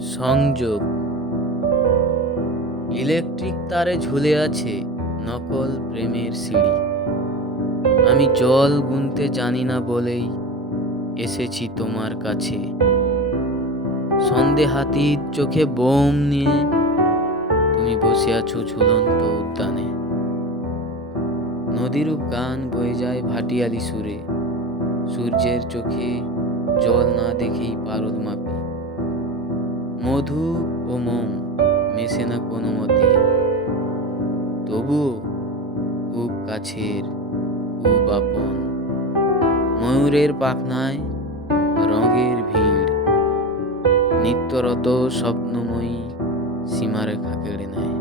সংযোগ। ইলেকট্রিক তারে ঝুলে আছে নকল প্রেমের সিঁড়ি। আমি জল গুনতে জানি না বলেই এসেছি তোমার কাছে। সন্ধে হাতির চোখে বোম নিয়ে তুমি বসে আছো ঝুলন্ত উদ্যানে। নদীরূপ গান বয়ে যায় ভাটিয়ালি সুরে। সূর্যের চোখে জল না দেখেই পারদ মাপি। মধু ও মোম মেশে না কোনো মতে। তবুও খুব কাছের, খুব আপন। ময়ূরের পাখনায় রঙের ভিড়। নিত্যরত স্বপ্নময়ী সীমারেখা কেড়ে নেয়।